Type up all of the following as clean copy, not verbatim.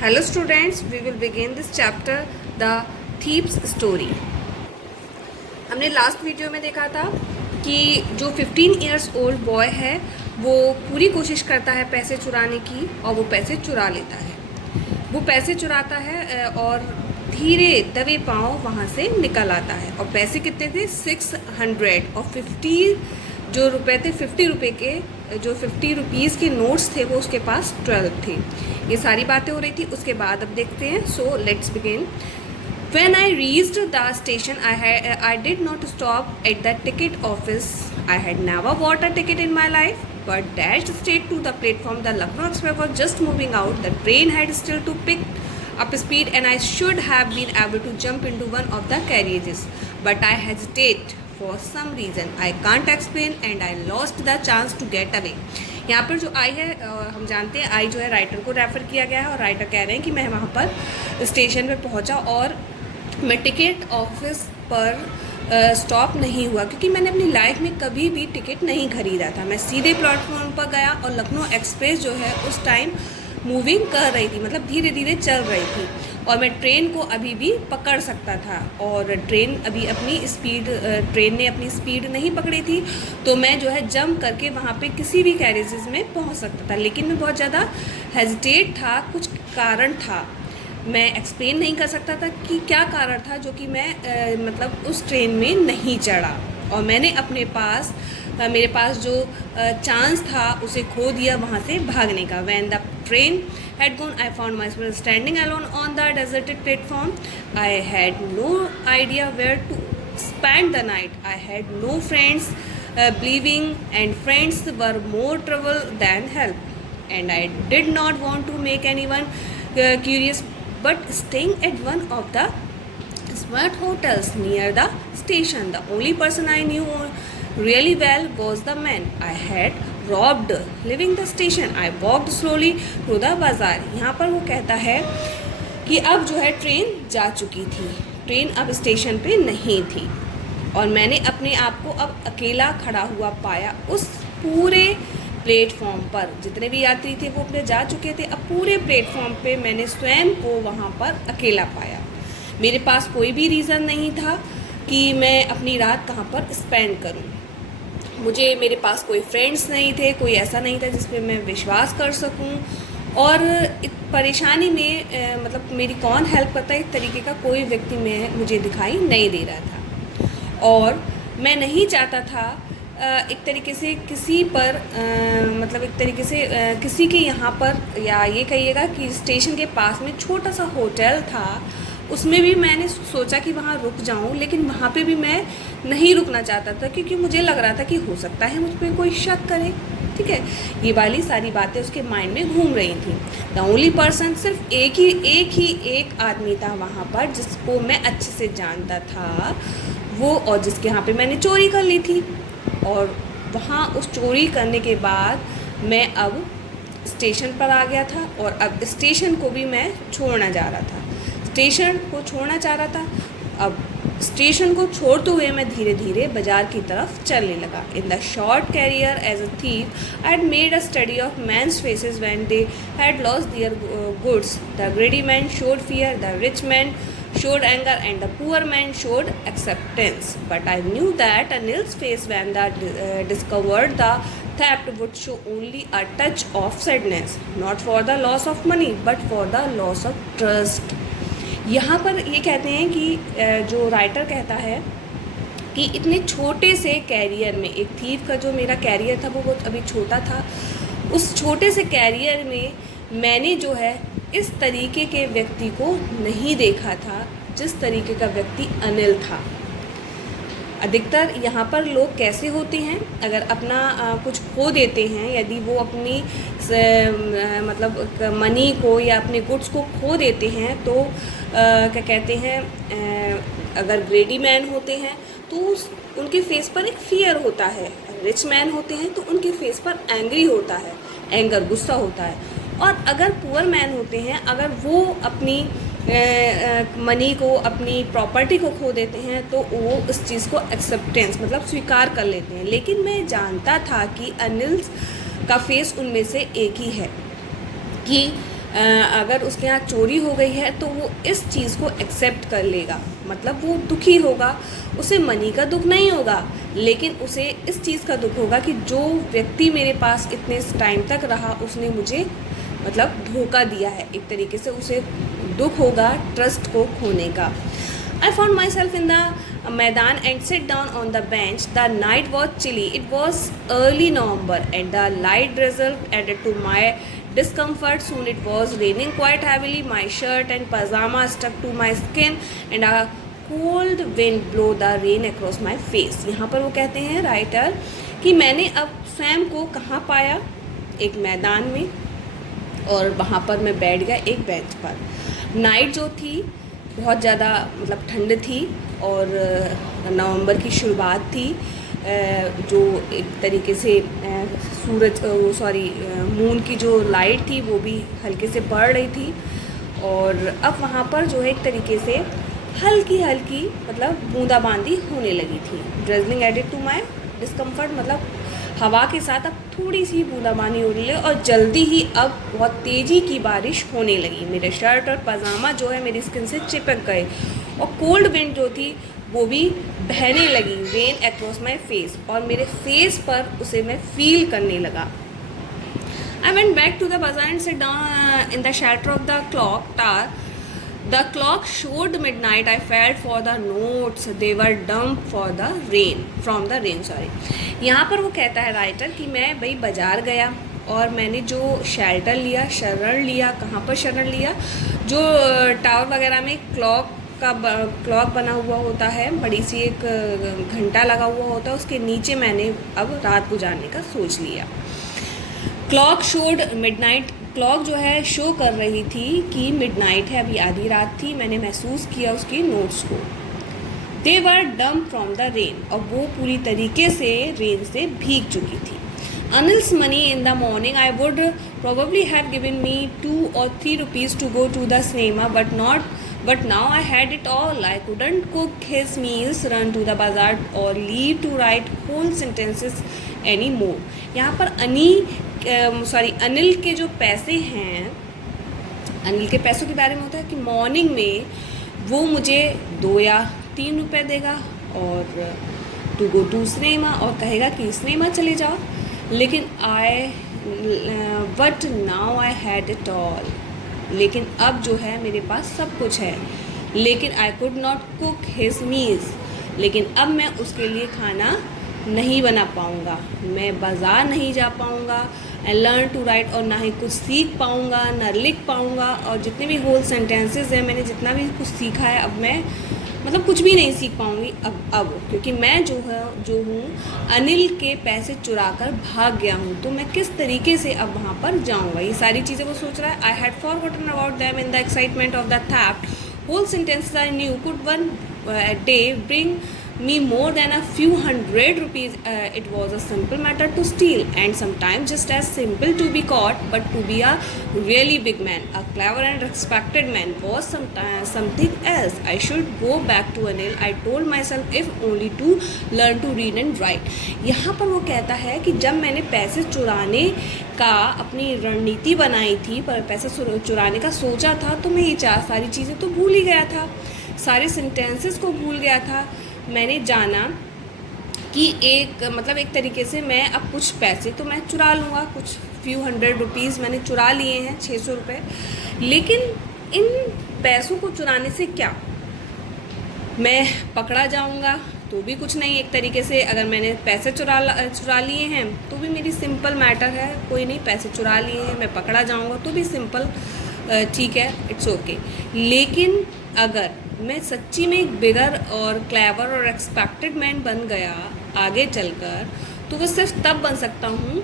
Hello students, we will begin this chapter The Thief's Story। हमने last video में देखा था कि जो 15 इयर्स ओल्ड बॉय है वो पूरी कोशिश करता है पैसे चुराने की और वो पैसे चुरा लेता है। वो पैसे चुराता है और धीरे दबे पाँव वहाँ से निकल आता है। और पैसे कितने थे? 600 और 50 जो रुपए थे, 50 रुपये के जो 50 रुपीज़ के नोट्स थे वो उसके पास 12 थे। ये सारी बातें हो रही थी। उसके बाद अब देखते हैं। So let's begin. When I reached the station, I did not stop at the ticket office. I had never bought a ticket in my life, but dashed straight to the platform. The Lucknow Express was just moving out. The train had still to pick up speed, and I should have been able to jump into one of the carriages. But I hesitated for some reason. I can't explain, and I lost the chance to get away. यहाँ पर जो आई है, हम जानते हैं आई जो है writer को रेफ़र किया गया है और राइटर कह रहे हैं कि मैं वहाँ पर स्टेशन पर पहुँचा और मैं टिकट ऑफिस पर स्टॉप नहीं हुआ क्योंकि मैंने अपनी लाइफ में कभी भी टिकट नहीं ख़रीदा था। मैं सीधे प्लेटफॉर्म पर गया और लखनऊ एक्सप्रेस जो है उस टाइम मूविंग कर रही थी, मतलब धीरे धीरे चल रही थी और मैं ट्रेन को अभी भी पकड़ सकता था और ट्रेन ने अपनी स्पीड नहीं पकड़ी थी, तो मैं जो है जंप करके वहाँ पे किसी भी कैरेजेस में पहुँच सकता था। लेकिन मैं बहुत ज़्यादा हेजिटेट था, कुछ कारण था, मैं एक्सप्लेन नहीं कर सकता था कि क्या कारण था जो कि मैं मतलब उस ट्रेन में नहीं चढ़ा और मैंने मेरे पास जो चांस था उसे खो दिया वहाँ से भागने का। When the train had gone, I found myself standing alone on the deserted platform. I had no idea where to spend the night. I had no friends believing, and friends were more trouble than help. And I did not want to make anyone curious, but staying at one of the smart hotels near the station. The only person I knew really well was the man I had robbed. Leaving the station, I walked slowly through the bazaar. यहाँ पर वो कहता है कि अब जो है train जा चुकी थी, ट्रेन अब स्टेशन पे नहीं थी और मैंने अपने आप को अब अकेला खड़ा हुआ पाया उस पूरे प्लेटफॉर्म पर। जितने भी यात्री थे वो अपने जा चुके थे, अब पूरे प्लेटफॉर्म पे मैंने स्वयं को वहाँ पर अकेला पाया। मेरे पास कोई भी रीज़न नहीं था कि मैं अपनी रात कहाँ पर स्पेंड करूँ। मेरे पास कोई फ्रेंड्स नहीं थे, कोई ऐसा नहीं था जिस पे मैं विश्वास कर सकूं और एक परेशानी में मतलब मेरी कौन हेल्प करता है, इस तरीके का कोई व्यक्ति मुझे दिखाई नहीं दे रहा था और मैं नहीं चाहता था एक तरीके से किसी पर किसी के यहाँ पर, या ये कहिएगा कि स्टेशन के पास में छोटा सा होटल था, उसमें भी मैंने सोचा कि वहाँ रुक जाऊँ, लेकिन वहाँ पे भी मैं नहीं रुकना चाहता था क्योंकि मुझे लग रहा था कि हो सकता है मुझ पर कोई शक करे। ठीक है, ये वाली सारी बातें उसके माइंड में घूम रही थी। द ओनली पर्सन, सिर्फ एक आदमी था वहाँ पर जिसको मैं अच्छे से जानता था वो, और जिसके यहाँ पे मैंने चोरी कर ली थी और वहाँ उस चोरी करने के बाद मैं अब स्टेशन पर आ गया था और अब स्टेशन को भी मैं छोड़ना जा रहा था, स्टेशन को छोड़ना चाह रहा था। अब स्टेशन को छोड़ते हुए मैं धीरे धीरे बाजार की तरफ चलने लगा। In the short career as a thief I had made a study of man's faces when they had lost their goods. The greedy man showed fear, the rich man showed anger, and the poor man showed acceptance. But I knew that Anil's face when discovered the theft would show only a touch of sadness, not for the loss of money but for the loss of trust. यहाँ पर ये कहते हैं कि जो writer कहता है कि इतने छोटे से कैरियर में, एक थीफ का जो मेरा कैरियर था वो बहुत अभी छोटा था, उस छोटे से कैरियर में मैंने जो है इस तरीके के व्यक्ति को नहीं देखा था जिस तरीके का व्यक्ति अनिल था। अधिकतर यहाँ पर लोग कैसे होते हैं, अगर अपना कुछ खो देते हैं, यदि वो अपनी मतलब मनी को या अपने गुड्स को खो देते हैं तो क्या कहते हैं, अगर ग्रेडी मैन होते हैं तो उनके फेस पर एक फियर होता है, रिच मैन होते हैं तो उनके फेस पर एंग्री होता है, एंगर गुस्सा होता है। और अगर पुअर मैन होते हैं, अगर वो अपनी मनी को, अपनी प्रॉपर्टी को खो देते हैं तो वो उस चीज़ को एक्सेप्टेंस मतलब स्वीकार कर लेते हैं। लेकिन मैं जानता था कि अनिल का फेस उनमें से एक ही है कि अगर उसके यहाँ चोरी हो गई है तो वो इस चीज़ को एक्सेप्ट कर लेगा, मतलब वो दुखी होगा, उसे मनी का दुख नहीं होगा, लेकिन उसे इस चीज़ का दुख होगा कि जो व्यक्ति मेरे पास इतने टाइम तक रहा उसने मुझे मतलब धोखा दिया है, एक तरीके से उसे दुख होगा ट्रस्ट को खोने का। I found myself in the मैदान and sit down on the bench. The night was chilly. It was early November and the light drizzle added to my discomfort. Soon it was raining quite heavily. My shirt and pajama stuck to my skin and a cold wind blow the rain across my face. यहाँ पर वो कहते हैं writer कि मैंने अब स्वयं को कहाँ पाया, एक मैदान में, और वहाँ पर मैं बैठ गया एक बेंच पर। नाइट जो थी बहुत ज़्यादा मतलब ठंड थी और नवंबर की शुरुआत थी, जो एक तरीके से सूरज मून की जो लाइट थी वो भी हल्के से पड़ रही थी। और अब वहाँ पर जो है एक तरीके से हल्की हल्की मतलब बूंदाबांदी होने लगी थी। ड्रेजलिंग एडेड टू माई डिस्कम्फर्ट, मतलब हवा के साथ अब थोड़ी सी बूंदाबांदी हो रही है और जल्दी ही अब बहुत तेज़ी की बारिश होने लगी। मेरे शर्ट और पजामा जो है मेरी स्किन से चिपक गए और कोल्ड विंड जो थी वो भी बहने लगी, रेन अक्रॉस माई फेस, और मेरे फेस पर उसे मैं फील करने लगा। I went back to the bazaar and sat down in the shelter of the clock tower. The clock showed midnight. I felt for the notes. They were dumped for the rain. From the rain, sorry. यहाँ पर वो कहता है writer कि मैं भाई बाज़ार गया और मैंने जो शेल्टर लिया, शरण लिया, कहाँ पर शरण लिया, जो टावर वगैरह में क्लॉक बना हुआ होता है, बड़ी सी एक घंटा लगा हुआ होता है, उसके नीचे मैंने अब रात गुजारने का सोच लिया। क्लॉक शोड मिडनाइट, क्लॉक जो है शो कर रही थी कि मिडनाइट है, अभी आधी रात थी। मैंने महसूस किया उसकी नोट्स को। दे वर डम फ्रॉम द रेन, और वो पूरी तरीके से रेन से भीग चुकी थी। Anil's money in the morning I would probably have given me 2 or 3 rupees to go to the cinema, but now I had it all. I couldn't cook his meals, run to the bazaar or leave to write whole sentences anymore. यहाँ पर अनिल के जो पैसे हैं, अनिल के पैसों के बारे में होता है कि मॉर्निंग में वो मुझे 2 या 3 रुपए देगा और टू गो टू सिनेमा, और कहेगा कि सिनेमा चले जाओ, लेकिन but now I had it all, लेकिन अब जो है मेरे पास सब कुछ है। लेकिन I could not cook his meals, लेकिन अब मैं उसके लिए खाना नहीं बना पाऊँगा, मैं बाज़ार नहीं जा पाऊँगा, आई लर्न टू राइट, और ना ही कुछ सीख पाऊँगा, ना लिख पाऊँगा, और जितने भी होल सेंटेंसेस हैं, मैंने जितना भी कुछ सीखा है, अब मैं मतलब कुछ भी नहीं सीख पाऊँगी अब क्योंकि मैं जो हूँ अनिल के पैसे चुरा कर भाग गया हूँ, तो मैं किस तरीके से अब वहाँ पर जाऊँगा। ये सारी चीज़ें वो सोच रहा है। I had forgotten about them in the excitement of the theft, whole sentences I knew could one day bring me more than a few hundred rupees. It was a simple matter to steal, and sometimes just as simple to be caught, but to be a really big man, a clever and respected man, was something else. I should go back to Anil, I told myself, if only to learn to read and write. यहाँ पर वो कहता है कि जब मैंने पैसे चुराने का अपनी रणनीति बनाई थी, पर पैसे चुराने का सोचा था, तो मैं ये सारी चीज़ें तो भूल ही गया था, सारे सेंटेंसेस को भूल गया था। मैंने जाना कि एक एक तरीके से मैं अब कुछ पैसे तो मैं चुरा लूँगा, कुछ फ्यू 100 रुपीज़ मैंने चुरा लिए हैं, 600 रुपये, लेकिन इन पैसों को चुराने से क्या, मैं पकड़ा जाऊँगा तो भी कुछ नहीं। एक तरीके से अगर मैंने पैसे चुरा लिए हैं तो भी मेरी सिंपल मैटर है, कोई नहीं, पैसे चुरा लिए हैं, मैं पकड़ा जाऊँगा तो भी सिंपल, ठीक है, इट्स ओके। लेकिन अगर मैं सच्ची में एक बिगर और क्लेवर और एक्सपेक्टेड मैन बन गया आगे चलकर, तो वो सिर्फ तब बन सकता हूँ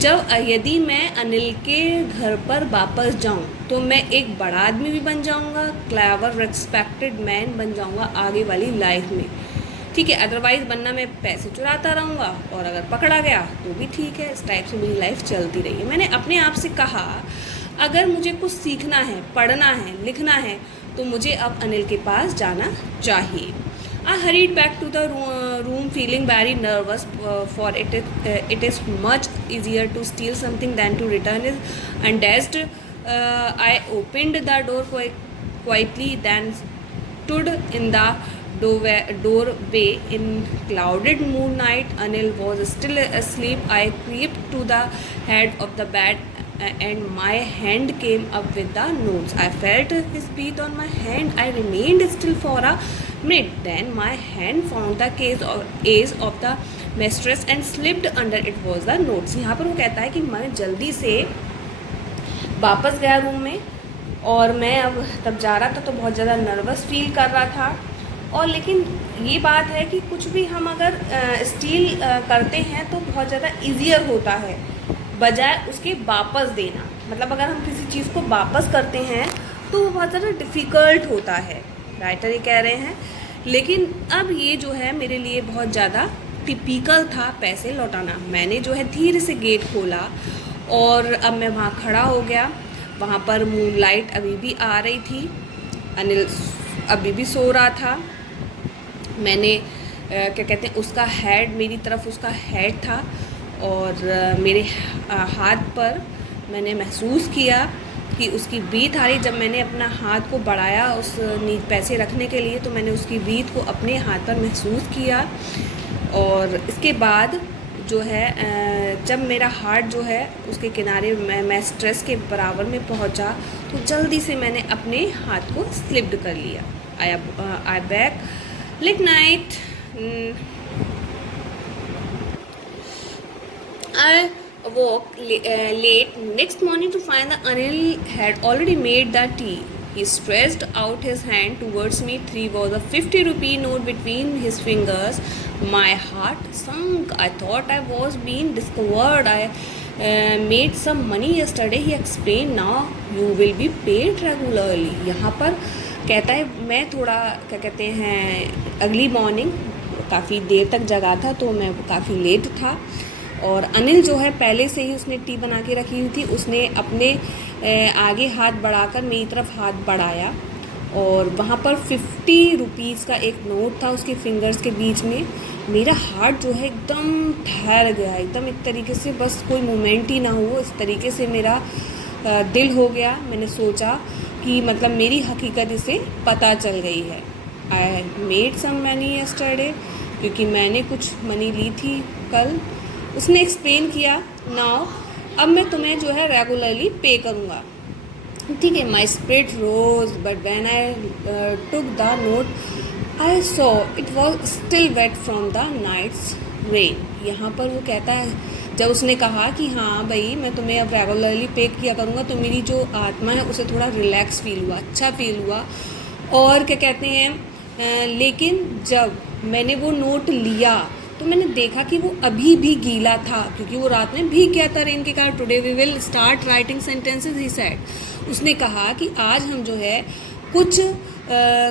जब यदि मैं अनिल के घर पर वापस जाऊँ, तो मैं एक बड़ा आदमी भी बन जाऊँगा, क्लेवर और एक्सपेक्टेड मैन बन जाऊँगा आगे वाली लाइफ में, ठीक है। अदरवाइज़ बनना मैं पैसे चुराता रहूँगा, और अगर पकड़ा गया तो भी ठीक है, इस टाइप से मेरी लाइफ चलती रही है। मैंने अपने आप से कहा, अगर मुझे कुछ सीखना है, पढ़ना है, लिखना है, तो मुझे अब अनिल के पास जाना चाहिए। I hurried back to the room feeling very nervous, for it is much easier to steal something than to return it, and dashed I opened the door quietly, then stood in the doorway in clouded moonlight. Anil was still asleep. I crept to the head of the bed and my hand came up with the notes. I felt his breath on my hand. I remained still for a minute. Then my hand found the ace of the mistress and slipped under. It was the notes. यहाँ पर वो कहता है कि मैं जल्दी से वापस गया रूम में और मैं अब तब जा रहा था तो बहुत ज़्यादा नर्वस फील कर रहा था। और लेकिन ये बात है कि कुछ भी हम अगर स्टील करते हैं तो बहुत ज़्यादा ईजियर होता है बजाय उसके वापस देना। मतलब अगर हम किसी चीज़ को वापस करते हैं तो वो बहुत ज़्यादा डिफ़िकल्ट होता है, राइटर ये कह रहे हैं। लेकिन अब ये जो है मेरे लिए बहुत ज़्यादा टिपिकल था पैसे लौटाना। मैंने जो है धीरे से गेट खोला और अब मैं वहाँ खड़ा हो गया। वहाँ पर मूनलाइट अभी भी आ रही थी, अनिल अभी भी सो रहा था। मैंने क्या कहते हैं उसका हेड, मेरी तरफ उसका हेड था और मेरे हाथ पर मैंने महसूस किया कि उसकी बीत आ रही। जब मैंने अपना हाथ को बढ़ाया उस पैसे रखने के लिए तो मैंने उसकी बीत को अपने हाथ पर महसूस किया। और इसके बाद जो है जब मेरा हार्ट जो है उसके किनारे मैं स्ट्रेस के बराबर में पहुंचा तो जल्दी से मैंने अपने हाथ को स्लिप्ड कर लिया। I back late night. I woke late next morning to find that Anil had already made the tea. He stretched out his hand towards me. 3 was a 50 rupee note between his fingers. My heart sunk. I thought I was being discovered. I made some money yesterday. He explained. Now you will be paid regularly. यहाँ पर कहता है मैं थोड़ा क्या कहते हैं अगली मॉर्निंग काफ़ी देर तक जगा था तो मैं काफ़ी लेट था। और अनिल जो है पहले से ही उसने टी बना के रखी हुई थी। उसने अपने आगे हाथ बढ़ाकर मेरी तरफ हाथ बढ़ाया और वहाँ पर 50 रुपीज़ का एक नोट था उसके फिंगर्स के बीच में। मेरा हार्ट जो है एकदम ठहर गया, एकदम एक तरीके से बस कोई मोमेंट ही ना हो, इस तरीके से मेरा दिल हो गया। मैंने सोचा कि मतलब मेरी हकीकत इसे पता चल गई है। I made some money yesterday, क्योंकि मैंने कुछ मनी ली थी कल। उसने एक्सप्लेन किया। नाउ अब मैं तुम्हें जो है रेगुलरली पे करूँगा, ठीक है। My spirit rose but when I took the note I saw it was still wet from the night's rain. यहाँ पर वो कहता है जब उसने कहा कि हाँ भाई मैं तुम्हें अब रेगुलरली पे किया करूँगा तो मेरी जो आत्मा है उसे थोड़ा रिलैक्स फील हुआ, अच्छा फील हुआ। और क्या कहते हैं लेकिन जब मैंने वो नोट लिया तो मैंने देखा कि वो अभी भी गीला था क्योंकि वो रात में भीग गया था रेन के कारण। Today we will start writing sentences he said. उसने कहा कि आज हम जो है कुछ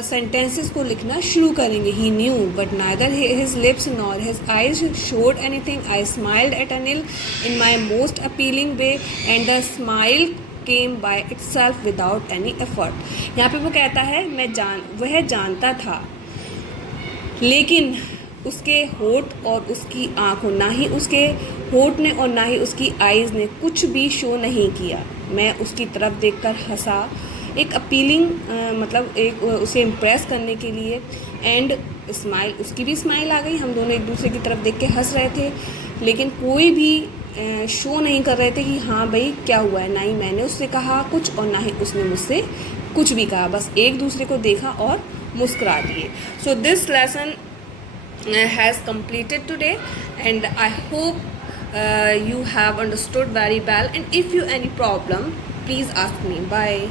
सेंटेंसेस को लिखना शुरू करेंगे। He knew but neither his lips nor his eyes showed anything. I smiled at Anil in my most appealing way and the smile came by itself without any effort. यहाँ पे वो कहता है वह जानता था लेकिन उसके होठ और उसकी आँखों, ना ही उसके होठ ने और ना ही उसकी आइज़ ने कुछ भी शो नहीं किया। मैं उसकी तरफ देखकर हंसा, एक अपीलिंग मतलब एक उसे इम्प्रेस करने के लिए। एंड स्माइल, उसकी भी स्माइल आ गई। हम दोनों एक दूसरे की तरफ देख के हंस रहे थे लेकिन कोई भी शो नहीं कर रहे थे कि हाँ भाई क्या हुआ है। ना ही मैंने उससे कहा कुछ और ना ही उसने मुझसे कुछ भी कहा, बस एक दूसरे को देखा और मुस्कुरा दिए। So this lesson has completed today and I hope you have understood very well, and if you any problem please ask me. Bye.